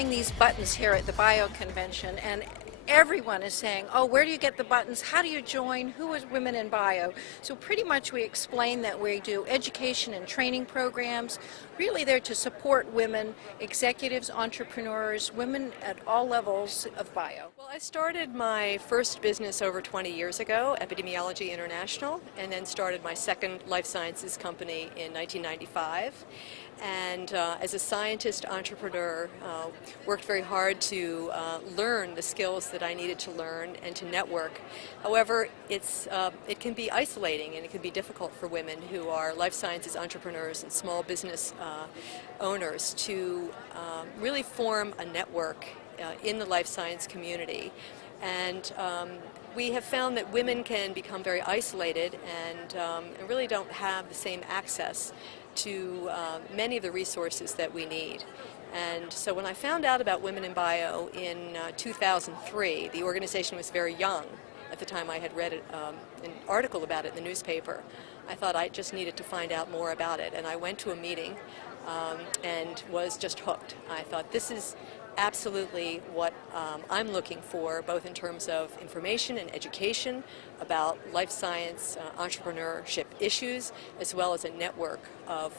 wearing these buttons here at the Bio Convention, and everyone is saying, oh, where do you get the buttons? How do you join? Who is Women in Bio? So pretty much we explain that we do education and training programs, really there to support women, executives, entrepreneurs, women at all levels of bio. Well, I started my first business over 20 years ago, Epidemiology International, and then started my second life sciences company in 1995. And as a scientist entrepreneur, worked very hard to learn the skills that I needed to learn and to network. However, it can be isolating and it can be difficult for women who are life sciences entrepreneurs and small business owners to really form a network in the life science community. And we have found that women can become very isolated and really don't have the same access to many of the resources that we need. And so when I found out about Women in Bio in 2003, the organization was very young. At the time I had read an article about it in the newspaper. I thought I just needed to find out more about it, and I went to a meeting and was just hooked. I thought, this is absolutely what I'm looking for, both in terms of information and education about life science entrepreneurship issues, as well as a network of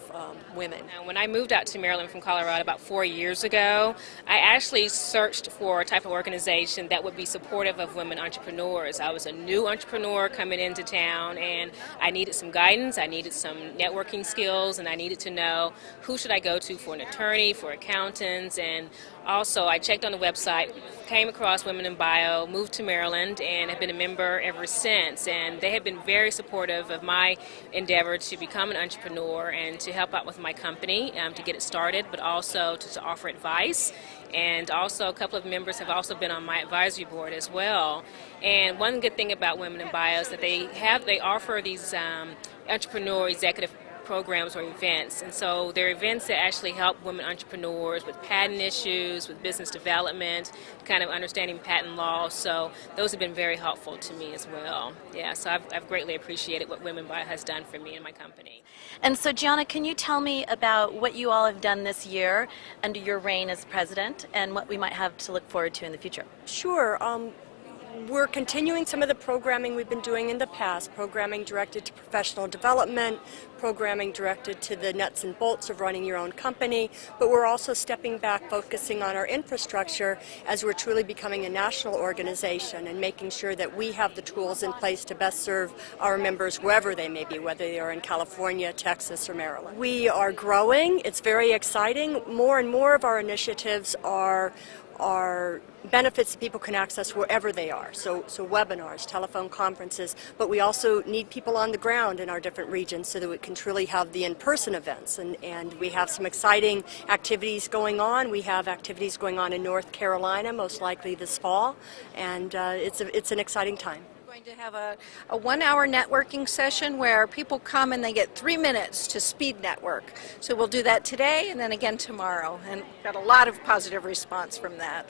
women. When I moved out to Maryland from Colorado about 4 years ago, I actually searched for a type of organization that would be supportive of women entrepreneurs. I was a new entrepreneur coming into town, and I needed some guidance, I needed some networking skills, and I needed to know who should I go to for an attorney, for accountants, and also I checked on the website, came across Women in Bio, moved to Maryland, and have been a member ever since. And they have been very supportive of my endeavor to become an entrepreneur and to help out with my company to get it started, but also to offer advice. And also a couple of members have also been on my advisory board as well. And one good thing about Women in Bio is that they offer these entrepreneur executive programs or events, and so they're events that actually help women entrepreneurs with patent issues, with business development, kind of understanding patent law. So those have been very helpful to me as well. Yeah, so I've greatly appreciated what Women Bio has done for me and my company. And so Gianna, can you tell me about what you all have done this year under your reign as president and what we might have to look forward to in the future? Sure. We're continuing some of the programming we've been doing in the past, programming directed to professional development, programming directed to the nuts and bolts of running your own company, but we're also stepping back, focusing on our infrastructure as we're truly becoming a national organization and making sure that we have the tools in place to best serve our members wherever they may be, whether they are in California, Texas, or Maryland. We are growing. It's very exciting. More and more of our initiatives are benefits that people can access wherever they are. So webinars, telephone conferences, but we also need people on the ground in our different regions so that we can truly have the in-person events. And we have some exciting activities going on. We have activities going on in North Carolina, most likely this fall, and it's an exciting time. We're going to have a 1-hour networking session where people come and they get 3 minutes to speed network. So we'll do that today and then again tomorrow, and got a lot of positive response from that.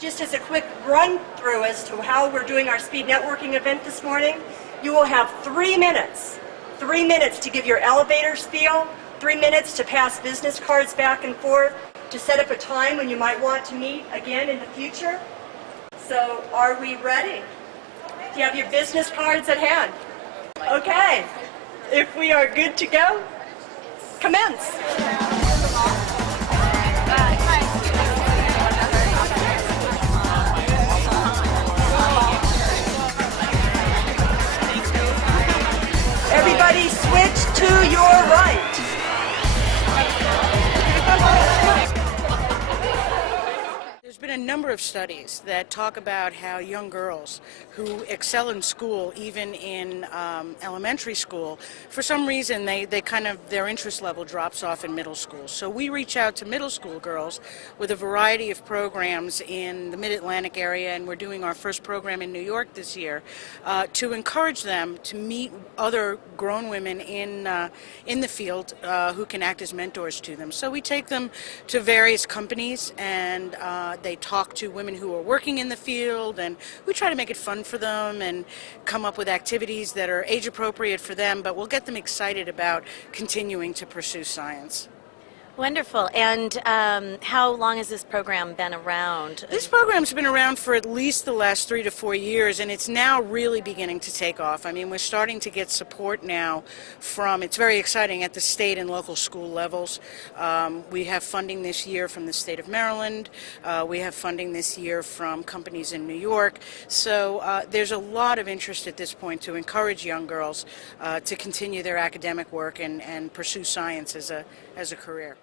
Just as a quick run through as to how we're doing our speed networking event this morning, you will have 3 minutes. 3 minutes to give your elevator spiel, 3 minutes to pass business cards back and forth, to set up a time when you might want to meet again in the future. So are we ready? Do you have your business cards at hand? Okay. If we are good to go, commence. Everybody switch to your right. There's been a number of studies that talk about how young girls who excel in school, even in elementary school, for some reason their interest level drops off in middle school. So we reach out to middle school girls with a variety of programs in the Mid-Atlantic area, and we're doing our first program in New York this year to encourage them to meet other grown women in the field who can act as mentors to them. So we take them to various companies, and they talk to women who are working in the field, and we try to make it fun for them and come up with activities that are age appropriate for them, but we'll get them excited about continuing to pursue science. Wonderful. And how long has this program been around? This program's been around for at least the last 3 to 4 years, and it's now really beginning to take off. I mean, we're starting to get support now from, it's very exciting, at the state and local school levels. We have funding this year from the state of Maryland. We have funding this year from companies in New York. So there's a lot of interest at this point to encourage young girls to continue their academic work and pursue science as a career.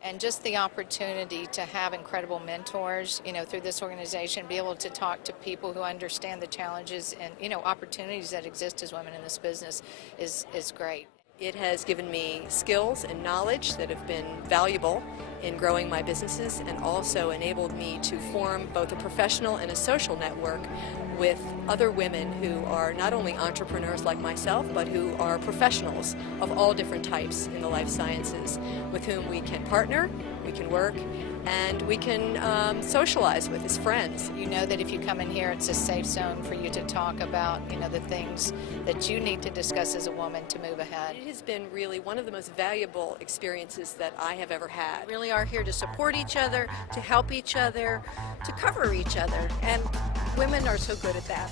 And just the opportunity to have incredible mentors, through this organization, be able to talk to people who understand the challenges and, opportunities that exist as women in this business is great. It has given me skills and knowledge that have been valuable in growing my businesses, and also enabled me to form both a professional and a social network with other women who are not only entrepreneurs like myself, but who are professionals of all different types in the life sciences, with whom we can partner, we can work, and we can socialize with as friends. You know that if you come in here, it's a safe zone for you to talk about, the things that you need to discuss as a woman to move ahead. It has been really one of the most valuable experiences that I have ever had. We really are here to support each other, to help each other, to cover each other, and women are so good at that.